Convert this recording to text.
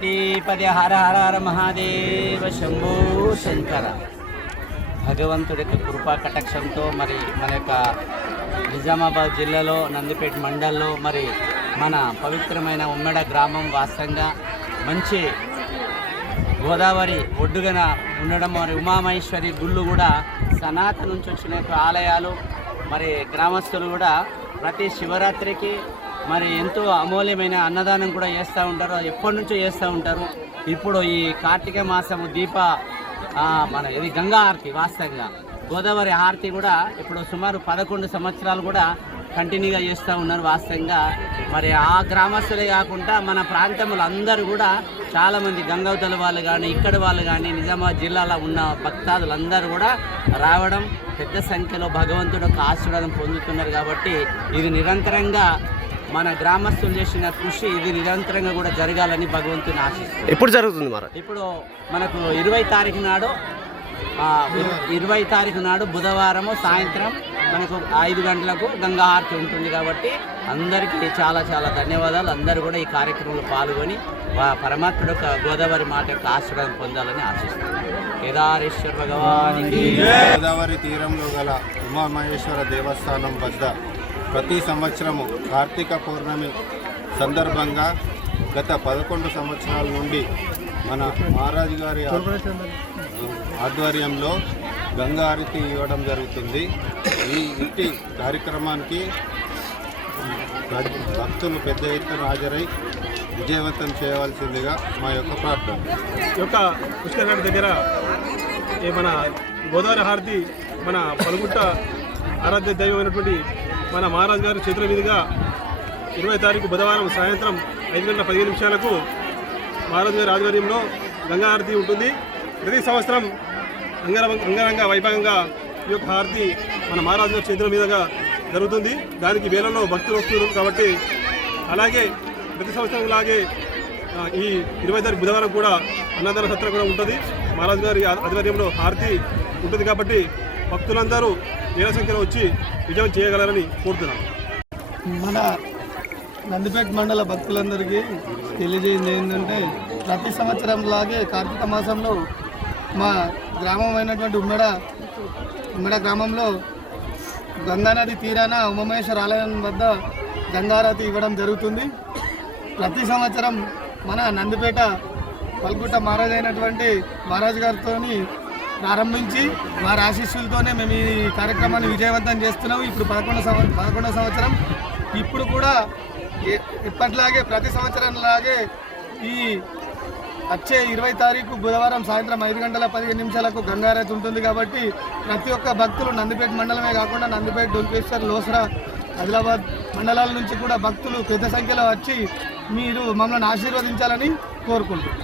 పార్వతీ పదే హర హర హర మహాదేవ శంభో శంకర. భగవంతుడి యొక్క కృపా కటాక్షంతో మరి మన యొక్క నిజామాబాద్ జిల్లాలో నందిపేట మండలంలో మరి మన పవిత్రమైన ఉమ్మడ గ్రామం వాస్తవంగా మంచి గోదావరి ఒడ్డుగన ఉండడం, మరి ఉమామహేశ్వరి గుళ్ళు కూడా సనాతన నుంచి వచ్చిన యొక్క ఆలయాలు. మరి గ్రామస్తులు కూడా ప్రతి శివరాత్రికి మరి ఎంతో అమూల్యమైన అన్నదానం కూడా చేస్తూ ఉంటారు, ఎప్పటి నుంచో చేస్తూ ఉంటారు. ఇప్పుడు ఈ కార్తీక మాసము మన ఇది గంగా హారతి, వాస్తవంగా గోదావరి హారతి కూడా ఇప్పుడు సుమారు 11 సంవత్సరాలు కూడా కంటిన్యూగా చేస్తూ ఉన్నారు వాస్తవంగా. మరి ఆ గ్రామస్తులే కాకుండా మన ప్రాంతంలో అందరూ కూడా చాలామంది గంగవతల వాళ్ళు కానీ ఇక్కడ వాళ్ళు కానీ నిజామాబాద్ జిల్లాలో ఉన్న భక్తాదులందరూ కూడా రావడం, పెద్ద సంఖ్యలో భగవంతుడు యొక్క ఆశీర్వాదం పొందుతున్నారు. కాబట్టి ఇది నిరంతరంగా మన గ్రామస్తులు చేసిన కృషి ఇది నిరంతరంగా కూడా జరగాలని భగవంతుని ఆశిస్తుంది. ఎప్పుడు జరుగుతుంది మరి? ఇప్పుడు మనకు 20 తారీఖు నాడు బుధవారము సాయంత్రం మనకు 5 గంటలకు గంగా హారతి ఉంటుంది. కాబట్టి అందరికీ చాలా చాలా ధన్యవాదాలు. అందరూ కూడా ఈ కార్యక్రమంలో పాల్గొని పరమాత్ముడు యొక్క గోదావరి మాట యొక్క ఆశీర్వాదం పొందాలని ఆశిస్తున్నాను. కేదారేశ్వర భగవానికి. గోదావరి తీరంలో గల ఉమామహేశ్వర దేవస్థానం వద్ద ప్రతి సంవత్సరము కార్తీక పౌర్ణమి సందర్భంగా గత 11 సంవత్సరాల నుండి మన మహారాజు గారి ఆధ్వర్యంలో గంగా హారతి ఇవ్వడం జరుగుతుంది. ఈ ఇంటి కార్యక్రమానికి భక్తులు పెద్ద ఎత్తున హాజరై విజయవంతం చేయవలసిందిగా మా యొక్క ప్రార్థన. ఈ యొక్క పుష్కరఘాట్ దగ్గర మన గోదావరి హారతి మన పలుగుట్ట ఆరాధ్య దైవమైనటువంటి మన మహారాజు గారి చేతుల మీదుగా 20 తారీఖు బుధవారం సాయంత్రం 5:15 మహారాజు గారి ఆధ్వర్యంలో గంగా హారతి ఉంటుంది. ప్రతి సంవత్సరం అంగరంగ వైభవంగా ఈ యొక్క హారతి మన మహారాజు గారి చేతుల మీదుగా జరుగుతుంది. దానికి వేలలో భక్తులు వస్తున్నారు. కాబట్టి అలాగే ప్రతి సంవత్సరం లాగే ఈ 20 తారీఖు బుధవారం కూడా అన్నదాన సత్రం కూడా ఉంటుంది. మహారాజు గారి ఆధ్వర్యంలో హారతి ఉంటుంది. కాబట్టి భక్తులందరూ వేల సంఖ్యలో వచ్చి విజయం చేయగలరని కోరుతున్నాను. మన నందిపేట మండల భక్తులందరికీ తెలియజేయండి ఏంటంటే, ప్రతి సంవత్సరం లాగే కార్తీక మాసంలో మా గ్రామం అయినటువంటి ఉమ్మడ గ్రామంలో గంగానది తీరాన ఉమామహేశ్వర ఆలయం వద్ద గంగారతి ఇవ్వడం జరుగుతుంది. ప్రతి సంవత్సరం మన నందిపేట పల్గుట్ట మహారాజు అయినటువంటి మహారాజు గారితో ప్రారంభించి వారి ఆశీస్సులతోనే మేము ఈ కార్యక్రమాన్ని విజయవంతం చేస్తున్నాము. ఇప్పుడు 11వ సంవత్సరం. ఇప్పుడు కూడా ఎప్పటిలాగే ప్రతి సంవత్సరం లాగే ఈ వచ్చే 20 తారీఖు బుధవారం సాయంత్రం 5:15 గంగారతి ఉంటుంది. కాబట్టి ప్రతి ఒక్క భక్తులు నందిపేట మండలమే కాకుండా నందిపేట, డొంకేశ్వర్, లోసరా, ఆదిలాబాద్ మండలాల నుంచి కూడా భక్తులు పెద్ద సంఖ్యలో వచ్చి మీరు మమ్మల్ని ఆశీర్వదించాలని కోరుకుంటున్నాం.